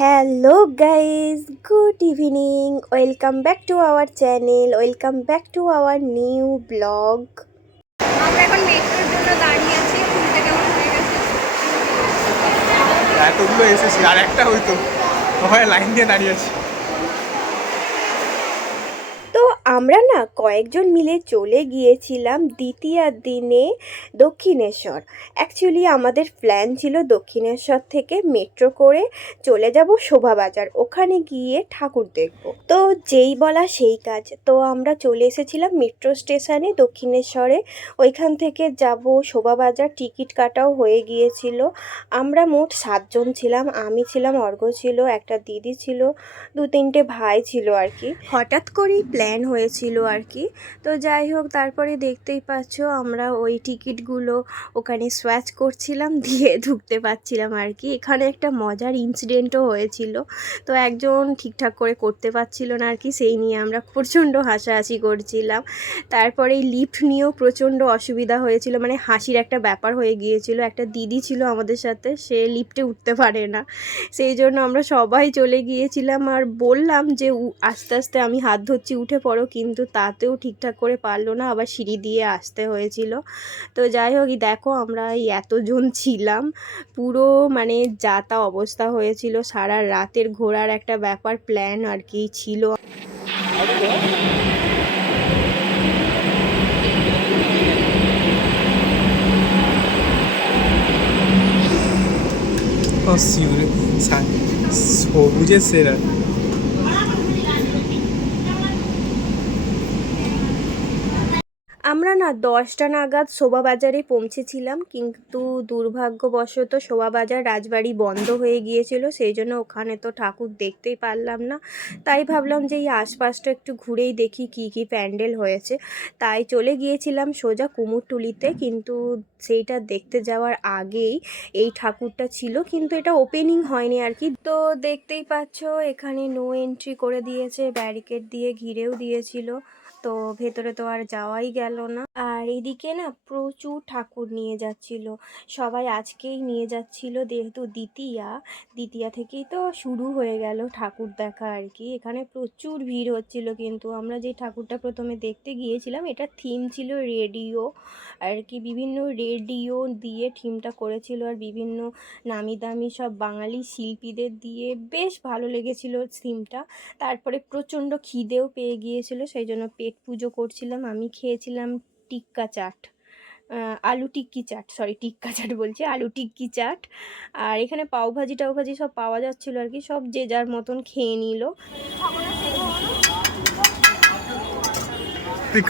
Hello guys, good evening. Welcome back to our channel, welcome back to our new blog. আমরা এখন মেট্রোর জন্য দাঁড়িয়ে আছি। ফুলটা কেমন হয়ে গেছে? এতগুলো এসেছি আর একটা হয়তো সবাই লাইন দিয়ে দাঁড়িয়ে আছি। তো আমরা না কয়েকজন মিলে চলে গিয়েছিলাম দ্বিতীয়ার দিনে দক্ষিণেশ্বর। অ্যাকচুয়ালি আমাদের প্ল্যান ছিল দক্ষিণেশ্বর থেকে মেট্রো করে চলে যাব শোভাবাজার, ওখানে গিয়ে ঠাকুর দেখব। তো যেই বলা সেই কাজ, তো আমরা চলে এসেছিলাম মেট্রো স্টেশনে দক্ষিণেশ্বরে। ওইখান থেকে যাব শোভাবাজার, টিকিট কাটাও হয়ে গিয়েছিল। আমরা মোট 7 জন ছিলাম। আমি ছিলাম, অর্ঘ্য ছিল, একটা দিদি ছিল, 2-3টে ভাই ছিল আর কি। হঠাৎ করেই প্ল্যান হয়েছিল আর কি। তো যাই হোক, তারপরে দেখতেই পাচ্ছ আমরা ওই টিকিটগুলো ওখানে সোয়াচ করছিলাম, দিয়ে ঢুকতে পারছিলাম আর কি। এখানে একটা মজার ইনসিডেন্টও হয়েছিল। তো একজন ঠিকঠাক করে করতে পারছিল না আর কি, সেই নিয়ে আমরা প্রচণ্ড হাসাহাসি করছিলাম। তারপরে এই লিফট নিয়েও প্রচণ্ড অসুবিধা হয়েছিল, মানে হাসির একটা ব্যাপার হয়ে গিয়েছিল। একটা দিদি ছিল আমাদের সাথে, সে লিফটে উঠতে পারে না, সেই জন্য আমরা সবাই চলে গিয়েছিলাম আর বললাম যে আস্তে আস্তে আমি হাত ধরছি, উঠে পড়ো, কিন্তু তাতেও ঠিকঠাক করে পারলো না, আবার সিঁড়ি দিয়ে আসতে হয়েছিল। তো যাই হোক, দেখো আমরা এই এতজন ছিলাম, পুরো মানে যা তা অবস্থা হয়েছিল। সারা রাতের ঘোরার একটা ব্যাপার প্ল্যান আর কি ছিল। সবুজের সেরা। আমরা না 10টা নাগাদ শোভাবাজারে পৌঁছেছিলাম, কিন্তু দুর্ভাগ্যবশত শোভাবাজার রাজবাড়ি বন্ধ হয়ে গিয়েছিল, সেই জন্য ওখানে তো ঠাকুর দেখতেই পারলাম না। তাই ভাবলাম যে এই আশপাশটা একটু ঘুরেই দেখি কি কি প্যান্ডেল হয়েছে। তাই চলে গিয়েছিলাম সোজা কুমোরটুলিতে, কিন্তু সেইটা দেখতে যাওয়ার আগেই এই ঠাকুরটা ছিল, কিন্তু এটা ওপেনিং হয়নি আর কি। তো দেখতেই পাচ্ছ এখানে নো এন্ট্রি করে দিয়েছে, ব্যারিকেড দিয়ে ঘিরেও দিয়েছিল। তো ভেতরে তো আর যাওয়াই গেল না। আর এদিকে না প্রচুর ঠাকুর নিয়ে যাচ্ছিল, সবাই আজকেই নিয়ে যাচ্ছিল, যেহেতু দ্বিতীয়া থেকেই তো শুরু হয়ে গেল ঠাকুর দেখা আর কি। এখানে প্রচুর ভিড় হচ্ছিল, কিন্তু আমরা যে ঠাকুরটা প্রথমে দেখতে গিয়েছিলাম, এটা থিম ছিল রেডিও আর কি। বিভিন্ন রেডিও দিয়ে থিমটা করেছিল, আর বিভিন্ন নামি দামি সব বাঙালি শিল্পীদের দিয়ে বেশ ভালো লেগেছিল থিমটা। তারপরে প্রচণ্ড খিদেও পেয়ে গিয়েছিল, সেই জন্য পেট পুজো করছিলাম। আমি খেয়েছিলাম টিক্কা চাট, আলু টিক্কি চাট, সরি টিক্কা চাট বলছি, আলু টিক্কি চাট। আর এখানে পাওভাজি টাওভাজি সব পাওয়া যাচ্ছিলো আর কি, সব যে যার মতন খেয়ে নিল।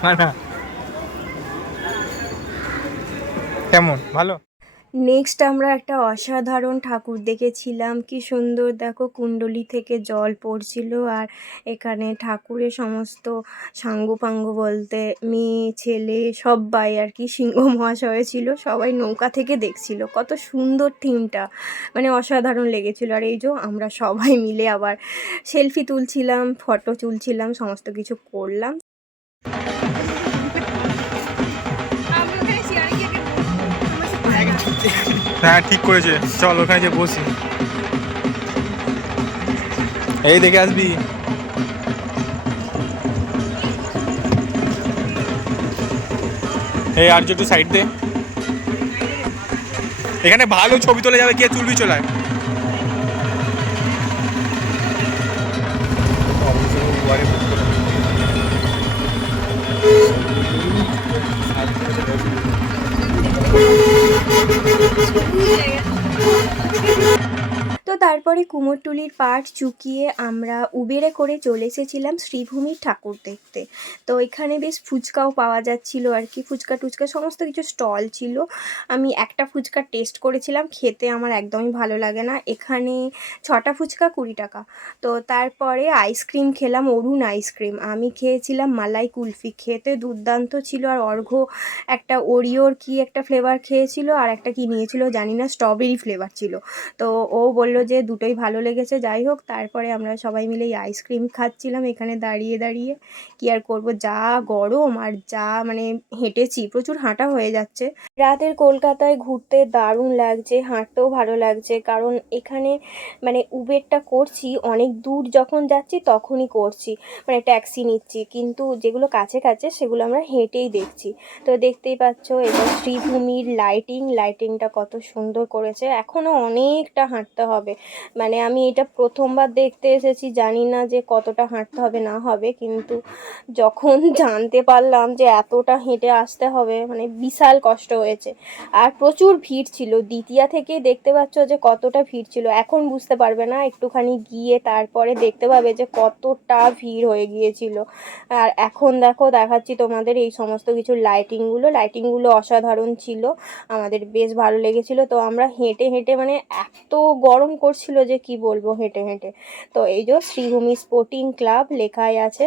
খানা কেমন? ভালো। নেক্সট আমরা একটা অসাধারণ ঠাকুর দেখেছিলাম, কি সুন্দর দেখো, কুণ্ডলি থেকে জল পড়ছিল। আর এখানে ঠাকুরের সমস্ত সাঙ্গপাঙ্গ বলতে মেয়ে ছেলে সবাই আর কি, সিংহ মহাশয় ছিল, সবাই নৌকা থেকে দেখছিল। কত সুন্দর থিমটা, মানে অসাধারণ লেগেছিল। আর এই যে আমরা সবাই মিলে আবার সেলফি তুলছিলাম, ফটো তুলছিলাম, সমস্ত কিছু করলাম। আমরা ওখানে চেয়ারে গিয়ে আমার সাথে হ্যাঁ ঠিক করেছে, চল ওখানে যে বসি। এই দেখে আসবি। এই আর একটু সাইড দে, এখানে ভালো ছবি তোলা যাবে, গিয়ে তুলবি চলায়। তো তারপরে কুমোরটুলির পাড় চুকিয়ে আমরা উবেরে করে চলে এসেছিলাম শ্রীভূমির ঠাকুর দেখতে। তো এখানে বেশ ফুচকাও পাওয়া যাচ্ছিল আর কি, ফুচকা টুচকা সমস্ত কিছু স্টল ছিল। আমি একটা ফুচকা টেস্ট করেছিলাম, খেতে আমার একদমই ভালো লাগে না। এখানে 6টা ফুচকা 20 টাকা। তো তারপরে আইসক্রিম খেলাম, অরুণ আইসক্রিম। আমি খেয়েছিলাম মালাই কুলফি, খেতে দুর্দান্ত ছিল। আর অর্ঘ্য একটা ওরিওর কি একটা ফ্লেভার খেয়েছিল, আর একটা কি নিয়েছিল জানি না, স্ট্রবেরি ফ্লেভার ছিল। তো ও বললো যে দুটোই ভালো লেগেছে। যাই হোক, তারপরে আমরা সবাই মিলে এই আইসক্রিম খাচ্ছিলাম এখানে দাঁড়িয়ে দাঁড়িয়ে। কী আর করবো, যা গরম আর যা মানে হেঁটেছি, প্রচুর হাঁটা হয়ে যাচ্ছে। রাতের কলকাতায় ঘুরতে দারুণ লাগছে, হাঁটতেও ভালো লাগছে, কারণ এখানে মানে উবেরটা করছি অনেক দূর যখন যাচ্ছি তখনই করছি, মানে ট্যাক্সি নিচ্ছি, কিন্তু যেগুলো কাছে কাছে সেগুলো আমরা হেঁটেই দেখছি। তো দেখতেই পাচ্ছ এবার শ্রীভূমির লাইটিংটা কত সুন্দর করেছে। এখনও অনেকটা হাঁটতে হবে, মানে আমি এটা প্রথমবার দেখতে এসেছি, জানি না যে কতটা হাঁটতে হবে না হবে, কিন্তু যখন জানতে পারলাম যে এতটা হেঁটে আসতে হবে, মানে বিশাল কষ্ট হয়েছে। আর প্রচুর ভিড় ছিল, দ্বিতীয়া থেকেই দেখতে পাচ্ছ যে কতটা ভিড় ছিল। এখন বুঝতে পারবে না, একটুখানি গিয়ে তারপরে দেখতে পাবে যে কতটা ভিড় হয়ে গিয়েছিল। আর এখন দেখো, দেখাচ্ছি তোমাদের এই সমস্ত কিছু লাইটিংগুলো অসাধারণ ছিল, আমাদের বেশ ভালো লেগেছিল। তো আমরা হেঁটে হেঁটে মানে এত গরম করছিল যে কি বলবো, হেঁটে হেঁটে। তো এই যে শ্রীভূমি স্পোর্টিং ক্লাব লেখাই আছে।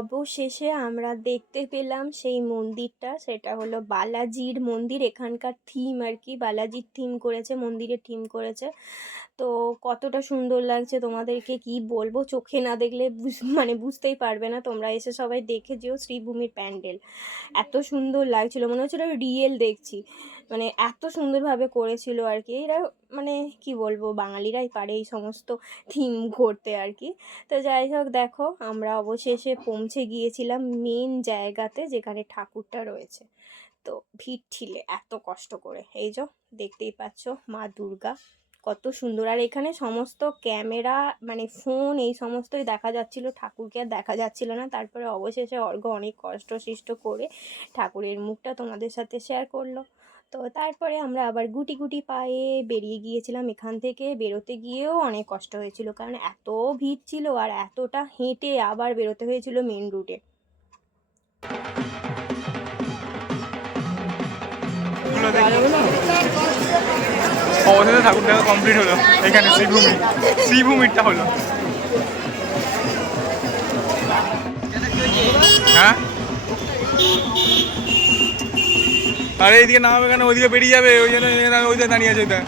অবশেষে আমরা দেখতে পেলাম সেই মন্দিরটা, সেটা হলো বালাজির মন্দির। এখানকার থিম আর কি, বালাজির থিম করেছে, মন্দিরের থিম করেছে। তো কতটা সুন্দর লাগছে তোমাদেরকে কি বলবো, চোখে না দেখলে মানে বুঝতেই পারবে না। তোমরা এসে সবাই দেখে যেও শ্রীভূমির প্যান্ডেল, এত সুন্দর লাগছিল, মনে হচ্ছিল রিয়েল দেখছি, মানে এত সুন্দরভাবে করেছিল আর কি। এরা মানে কি বলবো, বাঙালিরাই পারে এই সমস্ত থিম করতে আর কি। তো যাই হোক, দেখো আমরা অবশেষে পৌঁছে গিয়েছিলাম মেন জায়গাতে যেখানে ঠাকুরটা রয়েছে। তো ভিড় ঠিলে এত কষ্ট করে, এই যে দেখতেই পাচ্ছ মা দুর্গা কত সুন্দর। আর এখানে সমস্ত ক্যামেরা মানে ফোন এই সমস্তই দেখা যাচ্ছিল, ঠাকুরকে আর দেখা যাচ্ছিল না। তারপরে অবশেষে অর্ঘ্য অনেক কষ্ট সৃষ্ট করে ঠাকুরের মুখটা তোমাদের সাথে শেয়ার করলো। তো তারপরে আমরা আবার গুটি গুটি পায়ে বেরিয়ে গিয়েছিলাম এখান থেকে। বেরোতে গিয়েও অনেক কষ্ট হয়েছিল, কারণ এত ভিড় ছিল আর এতটা হেঁটে আবার বেরোতে হয়েছিল মেন রুটে। অবশেষে ঠাকুর দেখা কমপ্লিট হলো এখানে শ্রীভূমিরটা হলো। হ্যাঁ, আরে এইদিকে নামাবে কেন, ওইদিকে বেরিয়ে যাবে, ওই জন্য ওইদিকে দাঁড়িয়ে আছে ওইটা।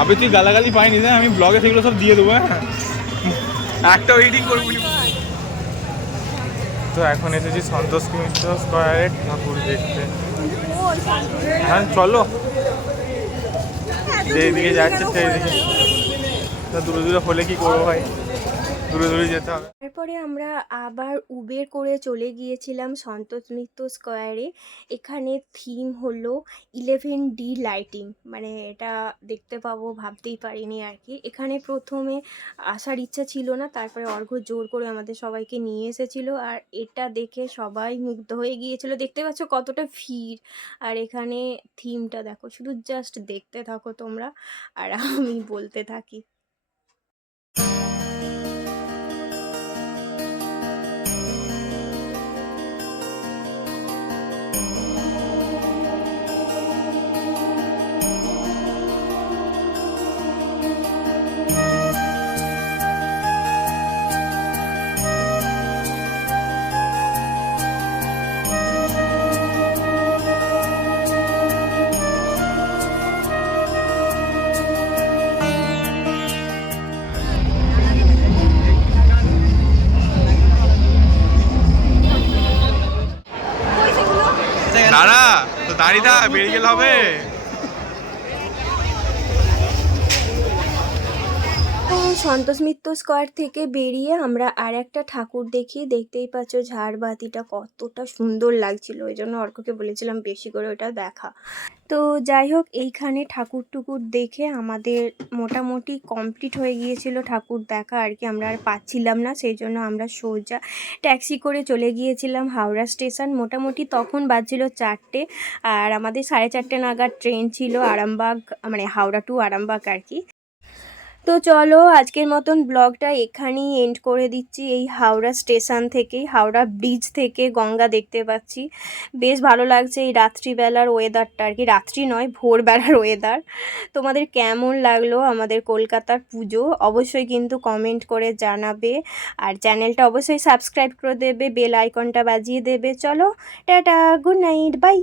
আপনি তুই গালাগালি পাইনি না, আমি ব্লগে সেগুলো সব দিয়ে দেবো। হ্যাঁ, একটা এডিটিং করবো। তো এখন এসেছি সন্তোষ মিত্র স্কয়ারে ঠাকুর দেখতে। হ্যাঁ চলো, যেদিকে যাচ্ছে সেই দিকে। তো দূরে দূরে হলে কি করবো ভাই, দূরে দূরে যেতে হবে। তারপরে আমরা আবার উবের করে চলে গিয়েছিলাম সন্তোষ মিত্র স্কয়ারে। এখানে থিম হলো 11D লাইটিং, মানে এটা দেখতে পাবো ভাবতেই পারিনি আর কি। এখানে প্রথমে আসার ইচ্ছা ছিল না, তারপরে অর্ঘ্য জোর করে আমাদের সবাইকে নিয়ে এসেছিলো, আর এটা দেখে সবাই মুগ্ধ হয়ে গিয়েছিল। দেখতে পাচ্ছ কতটা ভিড়, আর এখানে থিমটা দেখো, শুধু জাস্ট দেখতে থাকো তোমরা আর আমি বলতে থাকি। দাঁড়া, তো দাঁড়িয়ে থাক, বেরিয়ে গেলে হবে। তো সন্তোষ মিত্র স্কয়ার থেকে বেরিয়ে আমরা আর একটা ঠাকুর দেখি। দেখতেই পাচ্ছ ঝাড়বাতিটা কতটা সুন্দর লাগছিল, ওই জন্য অর্ককে বলেছিলাম বেশি করে ওটা দেখা। তো যাই হোক, এইখানে ঠাকুর টুকুর দেখে আমাদের মোটামুটি কমপ্লিট হয়ে গিয়েছিল ঠাকুর দেখা আর কি। আমরা আর পাচ্ছিলাম না, সেই জন্য আমরা সোজা ট্যাক্সি করে চলে গিয়েছিলাম হাওড়া স্টেশন। মোটামুটি তখন বাজছিল 4টে, আর আমাদের 4:30 নাগাদ ট্রেন ছিল আরামবাগ, মানে হাওড়া টু আরামবাগ আর কি। তো চলো আজকের মতন ব্লগটা এখানেই এন্ড করে দিচ্ছি। এই হাওড়া স্টেশন থেকে, হাওড়া ব্রিজ থেকে গঙ্গা দেখতে পাচ্ছি। বেশ ভালো লাগছে এই রাত্রিবেলার ওয়েদারটা, আর কি রাত্রি নয় ভোরবেলার ওয়েদার। তোমাদের কেমন লাগলো আমাদের কলকাতার পুজো অবশ্যই কিন্তু কমেন্ট করে জানাবে, আর চ্যানেলটা অবশ্যই সাবস্ক্রাইব করে দেবে, বেল আইকনটা বাজিয়ে দেবে। চলো টাটা, গুড নাইট, বাই।